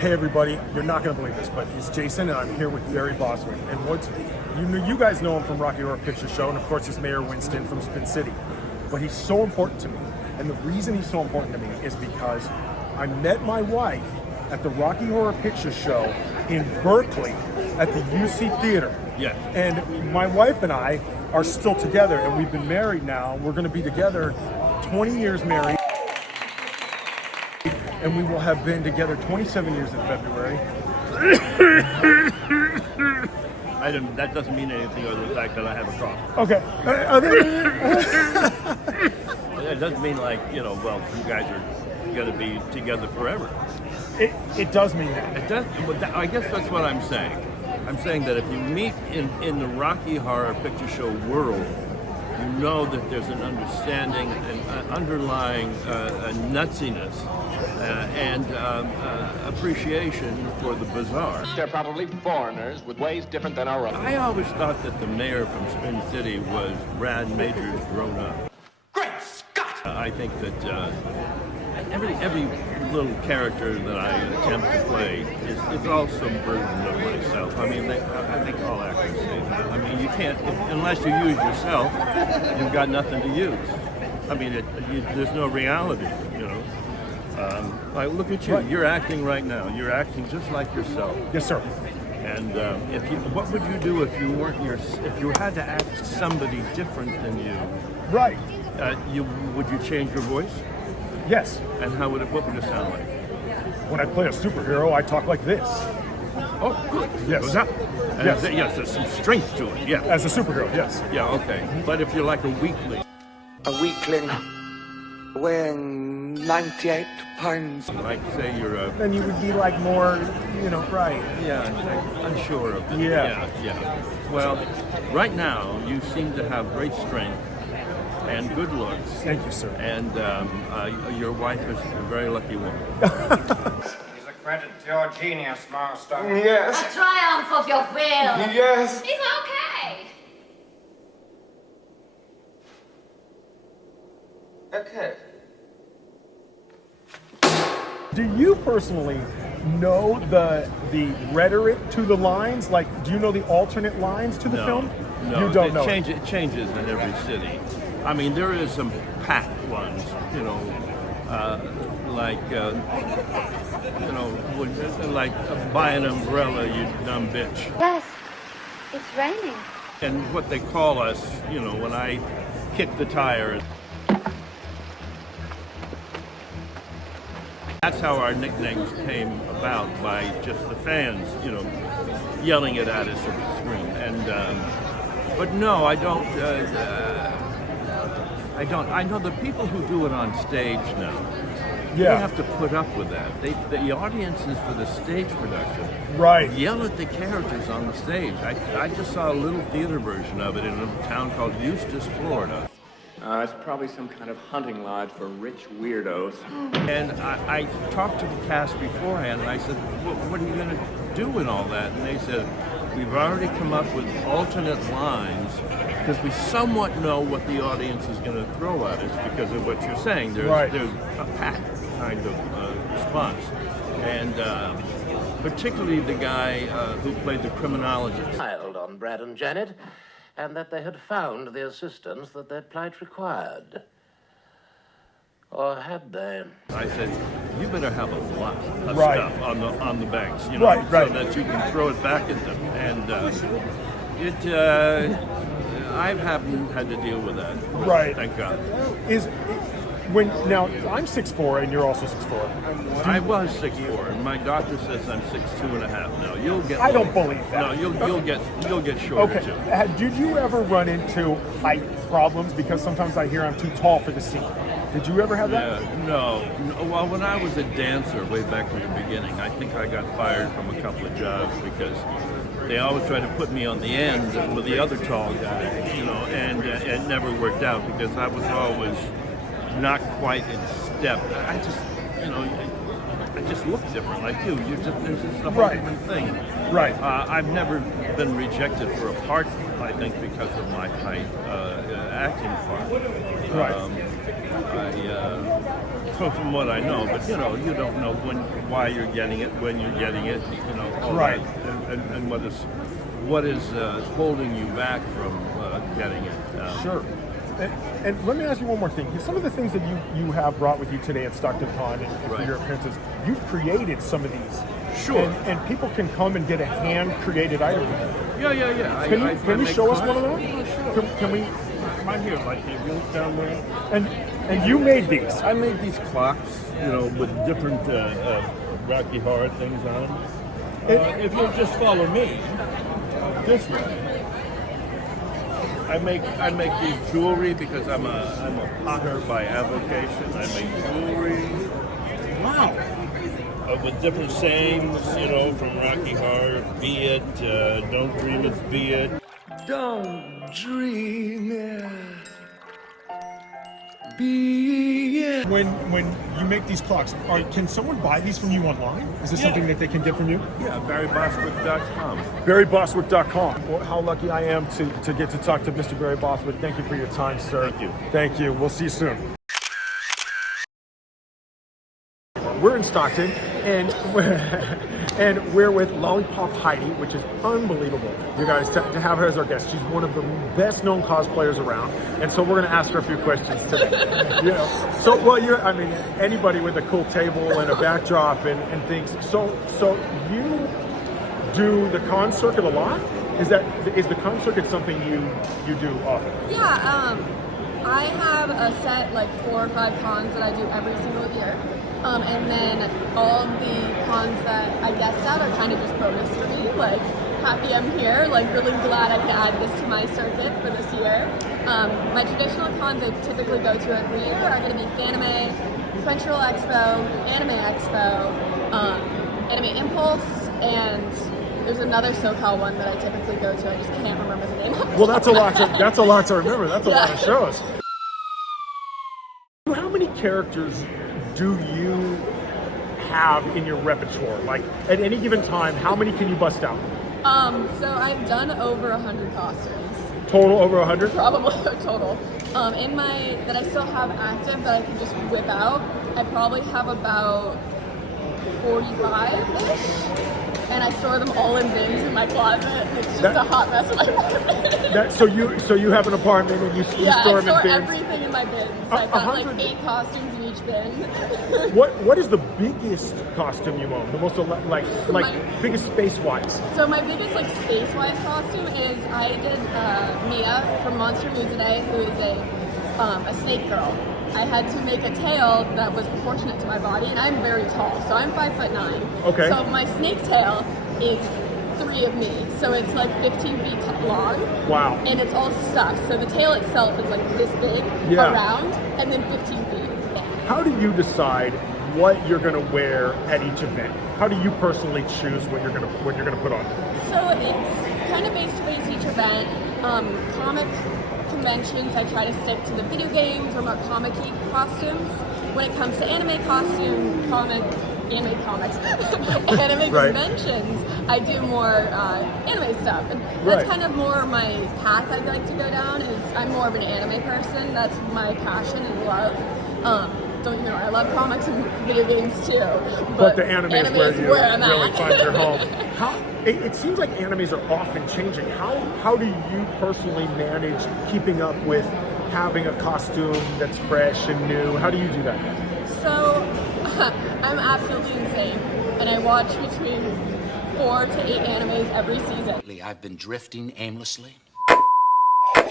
Hey everybody, you're not going to believe this, but it's Jason and I'm here with Barry Bostwick. And you guys know him from Rocky Horror Picture Show, and of course it's Mayor Winston from Spin City. But he's so important to me. And the reason he's so important to me is because I met my wife at the Rocky Horror Picture Show in Berkeley at the UC Theater. Yeah. And my wife and I are still together, and we've been married now. We're going to be together 20 years married. And we will have been together 27 years in February. That doesn't mean anything other than the fact that I have a cough. Okay. It doesn't mean like, well, you guys are going to be together forever. It does mean that. It does. I guess that's what I'm saying. I'm saying that if you meet in the Rocky Horror Picture Show world, you know that there's an understanding, an underlying nutsiness and appreciation for the bizarre. They're probably foreigners with ways different than our own. I always thought that the mayor from Spin City was Brad Majors grown up. Great Scott! I think that every little character that I attempt to play is all some version of myself. I mean, I think all actors say that. I mean, you can't, unless you use yourself, you've got nothing to use. I mean, there's no reality, Like, look at you. Right. You're acting right now. You're acting just like yourself. Yes, sir. And what would you do if you weren't if you had to act somebody different than you? Right. Would you change your voice? Yes. And what would it sound like? When I play a superhero, I talk like this. Oh, good. Yes. Yes. Yes, there's some strength to it, yeah. As a superhero, yes. Yeah, okay. But if you're like a weakling. A weakling weighing 98 pounds. Like, say you're a... Then you would be like more, right. Yeah, unsure of it. Yeah. Well, right now, you seem to have great strength and good looks. Thank you, sir. And your wife is a very lucky woman. He's a credit to your genius, Master. Yes. A triumph of your will. Yes. He's okay. Okay. Do you personally know the rhetoric to the lines? Like, do you know the alternate lines to the film? No, you don't know. It changes in every city. I mean, there is some packed ones, like buy an umbrella, you dumb bitch. Yes, it's raining. And what they call us, when I kick the tire. That's how our nicknames came about, by just the fans, yelling it at us at the screen. And but no, I don't. I know the people who do it on stage now. Yeah. They have to put up with that. The audiences for the stage production Right. yell at the characters on the stage. I just saw a little theater version of it in a town called Eustis, Florida. It's probably some kind of hunting lodge for rich weirdos. And I talked to the cast beforehand, and I said, what are you going to do in all that? And they said, we've already come up with alternate lines because we somewhat know what the audience is going to throw at us because of what you're saying. There's a packed kind of response. And particularly the guy who played the criminologist. Filed on Brad and Janet, and that they had found the assistance that their plight required. Or had they? I said, you better have a lot of Right. stuff on the banks, so Right. that you can throw it back at them. And I haven't had to deal with that. Right. Thank God. Now I'm 6'4" and you're also 6'4". I was 6'4", and my doctor says I'm 6'2.5" now. You'll get. I don't believe that. No, you'll get shorter Okay. too. Did you ever run into height problems? Because sometimes I hear I'm too tall for the scene. Did you ever have that? Yeah, no. Well, when I was a dancer way back in the beginning, I think I got fired from a couple of jobs because they always tried to put me on the end with the other tall guy, and it never worked out because I was always not quite in step. I just look different like you. It's just a whole different thing. Right. I've never been rejected for a part, I think, because of my height, acting part. Right. from what I know, but you know, you don't know why you're getting it, when you're getting it, you know, all Right. that, and what is holding you back from getting it. Sure. And let me ask you one more thing. Some of the things that you have brought with you today at Stockton Con and for your appearances, you've created some of of these. Sure. And people can come and get a hand-created item from you. Yeah. Can you show us one of those? Yeah, sure. Can we? Right here, like the link down there. And you made these. I made these clocks, you know, with different Rocky Horror things on them. If you'll just follow me this way. I make these jewelry because I'm a potter by avocation. I make jewelry. Wow. With different sayings, you know, from Rocky Horror. Be it, don't dream it's be it. Don't dream it. Be it. When you make these clocks, can someone buy these from you online? Is this Yeah. something that they can get from you? Yeah, BarryBostwick.com. BarryBostwick.com. Well, how lucky I am to get to talk to Mr. Barry Bostwick. Thank you for your time, sir. Thank you. Thank you. We'll see you soon. We're in Stockton, and we're with Lollipop Heidi, which is unbelievable. You guys, to have her as our guest. She's one of the best known cosplayers around, and so we're going to ask her a few questions today. You know, so I mean, anybody with a cool table and a backdrop and things. So you do the con circuit a lot? Is the con circuit something you do often? Yeah, I have a set like 4 or 5 cons that I do every single year. And then all of the cons that I guest at are kind of just bonus for me. Like, happy I'm here. Like, really glad I can add this to my circuit for this year. My traditional cons I typically go to every year are going to be Fanime, Crunchyroll Expo, Anime Expo, Anime Impulse, and there's another SoCal one that I typically go to. I just can't remember the name of it. Well, that's a lot to remember. That's a lot of shows. How many characters do you have in your repertoire? Like, at any given time, how many can you bust out? So I've done over 100 costumes. Total over 100? Probably total. In my, that I still have active that I can just whip out, I probably have about 45-ish. And I store them all in bins in my closet. It's just a hot mess in my apartment. So you have an apartment and you store them in I store bins? Everything in my bins. I've got like 8 costumes in each bin. What is the biggest costume you own? The most biggest space-wise? So my biggest like space-wise costume is I did Mia from Monster News Today, who is a snake girl. I had to make a tail that was proportionate to my body, and I'm very tall, so I'm 5'9". Okay. So my snake tail is 3 of me, so it's like 15 feet long. Wow. And it's all stuffed, so the tail itself is like this big, around, and then 15 feet. How do you decide what you're going to wear at each event? How do you personally choose what you're going to put on? So it's kind of based each event. Comic conventions, I try to stick to the video games or more comic-y costumes. When it comes to anime conventions, I do more anime stuff, and that's kind of more my path I'd like to go down. Is I'm more of an anime person. That's my passion and love. Don't you know, I love comics and video games too. But the anime is where I'm really at. find your home. It seems like animes are often changing. How do you personally manage keeping up with having a costume that's fresh and new? How do you do that? So, I'm absolutely insane, and I watch between 4 to 8 animes every season. I've been drifting aimlessly.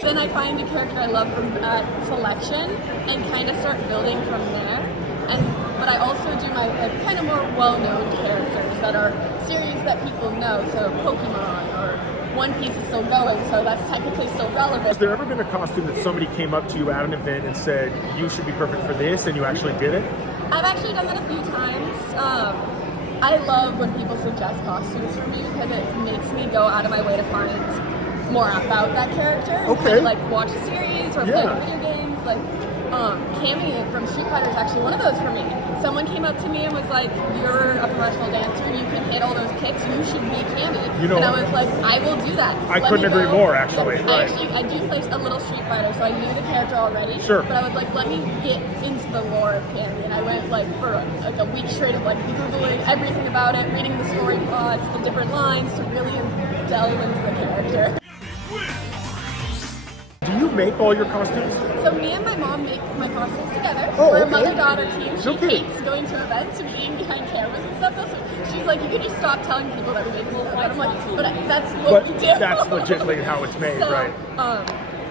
Then I find a character I love from that selection and kind of start building from there. But I also do my kind of more well-known characters that are series that people know. So Pokemon or One Piece is still going, so that's technically still relevant. Has there ever been a costume that somebody came up to you at an event and said, you should be perfect for this, and you actually did it? I've actually done that a few times. I love when people suggest costumes for me because it makes me go out of my way to find more about that character. Okay. And, like, watch a series or play video games. Like, Cammy from Street Fighter is actually one of those for me. Someone came up to me and was like, you're a professional dancer, you can hit all those kicks, you should be Cammy. And I was like, I will do that. I couldn't agree more, actually. I do play a little Street Fighter, so I knew the character already. Sure. But I was like, let me get into the lore of Candy, and I went like for like a week straight of like Googling everything about it, reading the story plots, the different lines to really delve into the character. Do you make all your costumes? So me and my mom make my costumes together. Oh, We're okay. a mother-daughter team. She Okay. hates going to events and being behind cameras and stuff. So she's like, you could just stop telling people that we make full set. I'm like, but that's what we do. That's legitimately how it's made, So, right?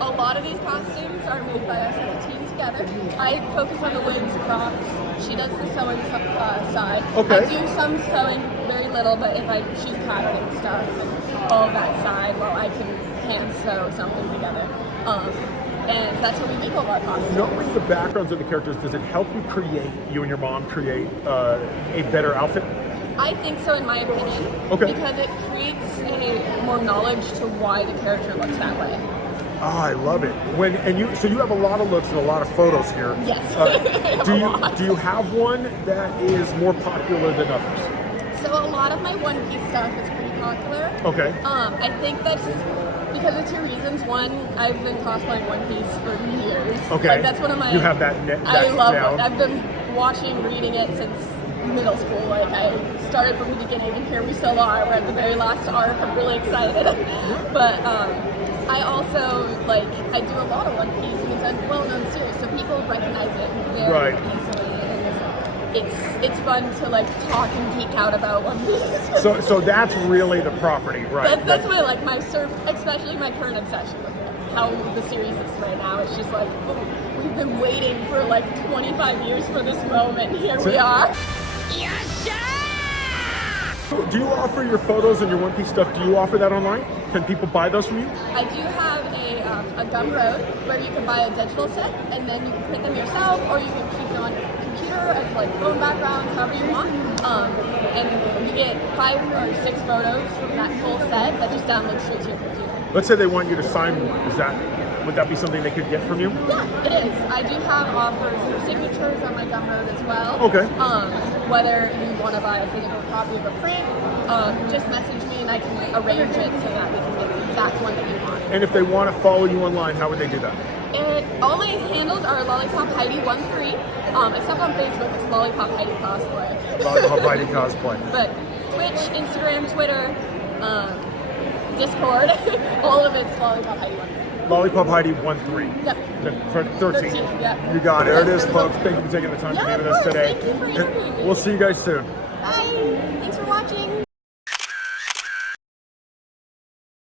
A lot of these costumes are made by us as a team together. I focus on the wigs, props. She does the sewing side. Okay. I do some sewing, very little, but if she's patterning stuff and all of that side, while I can hand sew something together. And that's how we make all of our costumes. Knowing the backgrounds of the characters, does it help you and your mom create a better outfit? I think so, in my opinion. Okay. Because it creates a more knowledge to why the character looks that way. Oh, I love it. So you have a lot of looks and a lot of photos here. Yes. Do you have one that is more popular than others? So a lot of my One Piece stuff is pretty popular. Okay. I think that's because of two reasons. One, I've been cosplaying One Piece for years. Okay. Like that's one of my. You have that I love down. it. I've been watching, reading it since middle school. Like I started from the beginning, and here we still are. We're at the very last arc. I'm really excited. But I also I do a lot of One Piece, and it's a well-known series, so people recognize it very easily. And it's fun to talk and geek out about One Piece. So that's really the property, right? That's my especially my current obsession with it. How the series is right now. It's just we've been waiting for 25 years for this moment. Here we are. Do you offer your photos and your One Piece stuff? Do you offer that online? Can people buy those from you? I do have a Gumroad where you can buy a digital set and then you can print them yourself, or you can keep them on your computer as phone backgrounds, however you want. And you get 5 or 6 photos from that full set that just downloads straight to your computer. Let's say they want you to sign one. Would that be something they could get from you? Yeah, it is. I do have offers for signatures on my Gumroad as well. Okay. Whether you want to buy a physical copy of a print, just message me and I can arrange it so that we can get the exact one that you want. And if they want to follow you online, how would they do that? All my handles are Lollipop Heidi 13. Except on Facebook, it's Lollipop Heidi Cosplay. Lollipop Heidi Cosplay. But Twitch, Instagram, Twitter, Discord, all of it's Lollipop Heidi 13. Lollipop Heidi 13. Yep. For 13. Yeah. You got it. There it is, folks. Thank you for taking the time to be with us today. Thank you for interviewing me. We'll see you guys soon. Bye. Thanks for watching.